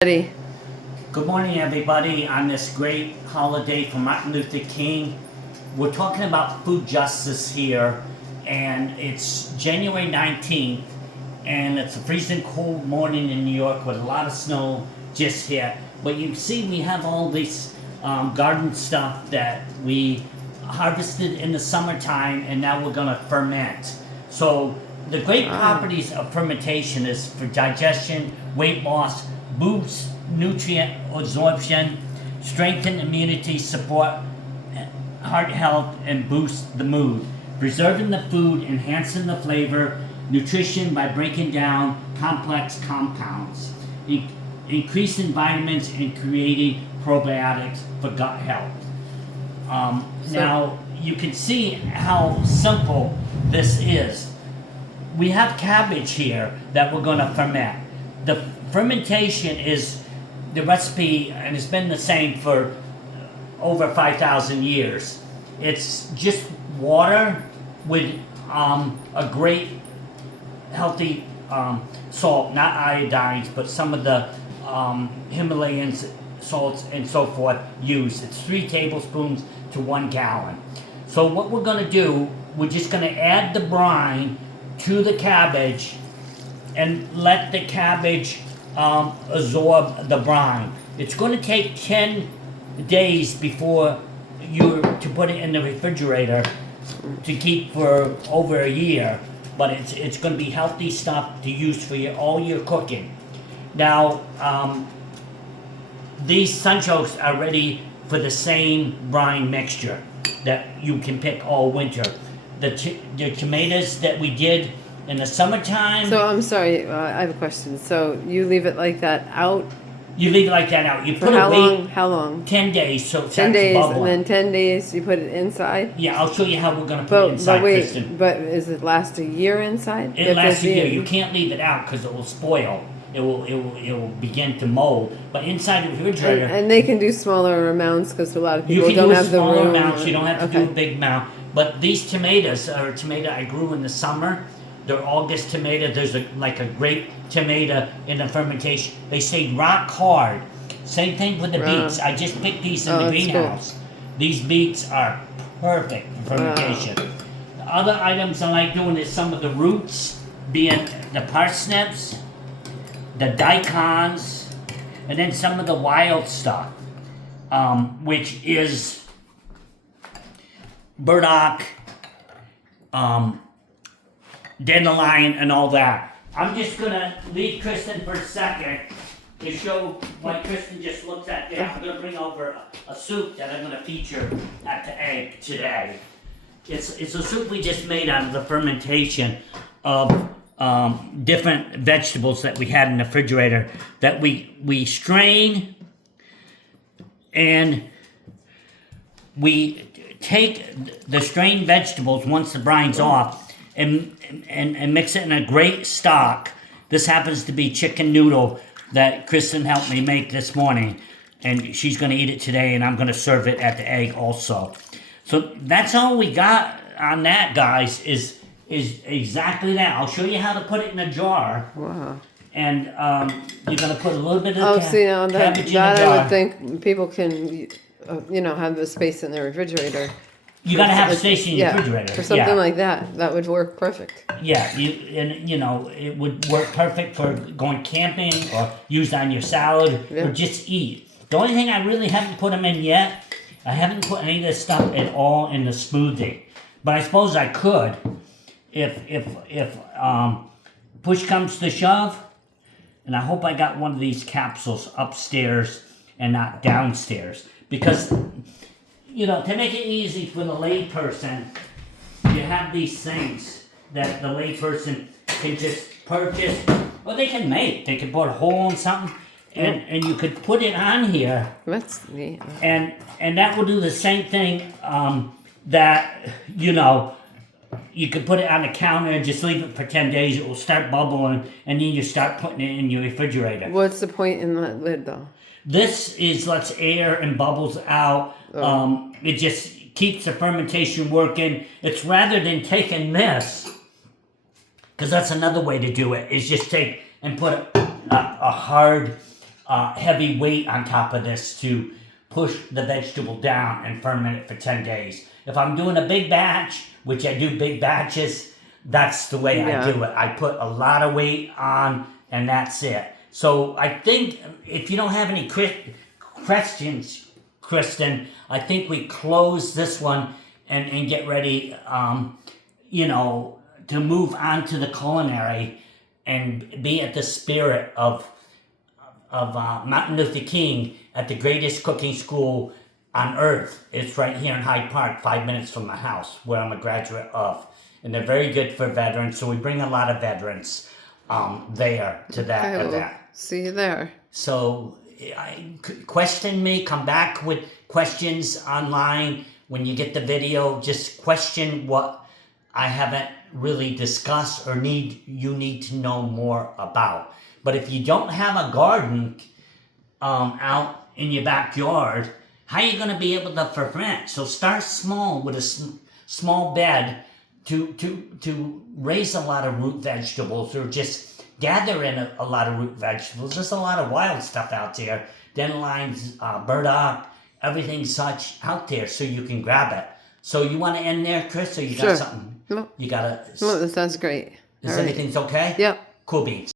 Ready. Good morning, everybody, on this great holiday for Martin Luther King. We're talking about food justice here, and it's January 19th, and it's a freezing cold morning in New York with a lot of snow just hit. But you see, we have all this garden stuff that we harvested in the summertime, and now we're going to ferment. So, the great properties of fermentation is for digestion, weight loss, boost nutrient absorption, strengthen immunity, support heart health, and boost the mood. Preserving the food, enhancing the flavor, nutrition by breaking down complex compounds, increasing vitamins, and creating probiotics for gut health. Now, you can see how simple this is. We have cabbage here that we're going to ferment. The fermentation is the recipe, and it's been the same for over 5,000 years. It's just water with a great healthy salt, not iodines, but some of the Himalayan salts and so forth used. It's 3 tablespoons to 1 gallon. So what we're going to do, we're just going to add the brine to the cabbage and let the cabbage absorb the brine. It's going to take 10 days before you're to put it in the refrigerator to keep for over a year, but it's going to be healthy stuff to use for all your cooking. Now, these sunchokes are ready for the same brine mixture that you can pick all winter. The tomatoes that we did in the summertime. So I'm sorry, I have a question. So you leave it like that out You leave it like that out. You for put how it long? How long? 10 days, so it 10 starts days, and bubbling. then 10 days you put it inside. Yeah, I'll show you how we're gonna put it inside, But wait, Kristen. but is it last a year inside? It If lasts it's a year. in- You can't leave it out because it will spoil. It will begin to mold. But inside the refrigerator, and they can do smaller amounts because a lot of you people can don't do have the smaller room. amounts. You don't have to do a Okay. big amount. But these tomatoes are a tomato I grew in the summer. They're August tomato. There's like a grape tomato in the fermentation. They stay rock hard. Same thing with the beets. I just picked these in the that's cool. greenhouse. These beets are perfect for fermentation. The other items I like doing is some of the roots, being the parsnips, the daikons, and then some of the wild stuff, which is burdock, dandelion, and all that. I'm just gonna leave Kristen for a second to show why Kristen just looks at that. I'm gonna bring over a soup that I'm gonna feature at the egg today. It's a soup we just made out of the fermentation of different vegetables that we had in the refrigerator that we strain, and we take the strained vegetables once the brine's off and mix it in a great stock. This happens to be chicken noodle that Kristen helped me make this morning, and she's going to eat it today, and I'm going to serve it at the egg also. So that's all we got on that, guys, is exactly that. I'll show you how to put it in a jar. Wow. And you're going to put a little bit of Oh, see now cabbage in the that I jar. would think people can, have the space in their refrigerator. You got to have a It's- station in your yeah, refrigerator. for something yeah. like that. That would work perfect. Yeah, it would work perfect for going camping or used on your salad Yeah. or just eat. The only thing I really haven't put them in yet, I haven't put any of this stuff at all in the smoothie. But I suppose I could if push comes to shove. And I hope I got one of these capsules upstairs and not downstairs. Because, to make it easy for the layperson, you have these things that the layperson can just purchase, or they can make. They can put a hole in something, and you could put it on here, That's neat. and that will do the same thing that, you could put it on the counter and just leave it for 10 days. It will start bubbling, and then you start putting it in your refrigerator. What's the point in that lid, though? This is lets air and bubbles out. It just keeps the fermentation working. It's rather than taking this, because that's another way to do it, is just take and put a hard heavy weight on top of this to push the vegetable down and ferment it for 10 days. If I'm doing a big batch, which I do big batches, that's the way Yeah. I do it. I put a lot of weight on and that's it. So I think if you don't have any questions, Kristen, I think we close this one and get ready, to move on to the culinary and be at the spirit of Martin Luther King at the greatest cooking school on earth. It's right here in Hyde Park, 5 minutes from my house, where I'm a graduate of. And they're very good for veterans, so we bring a lot of veterans there to that I will event. see you there. So question me, come back with questions online when you get the video. Just question what I haven't really discussed or you need to know more about. But if you don't have a garden out in your backyard, how are you going to be able to ferment? So start small with a small bed to raise a lot of root vegetables, or just gather in a lot of root vegetables. There's a lot of wild stuff out there. Dandelions, burdock, everything such out there, so you can grab it. So you want to end there, Chris, or you got Sure. something? No. You got to... No, that sounds great. Is All right. anything's okay? Yep. Cool beans.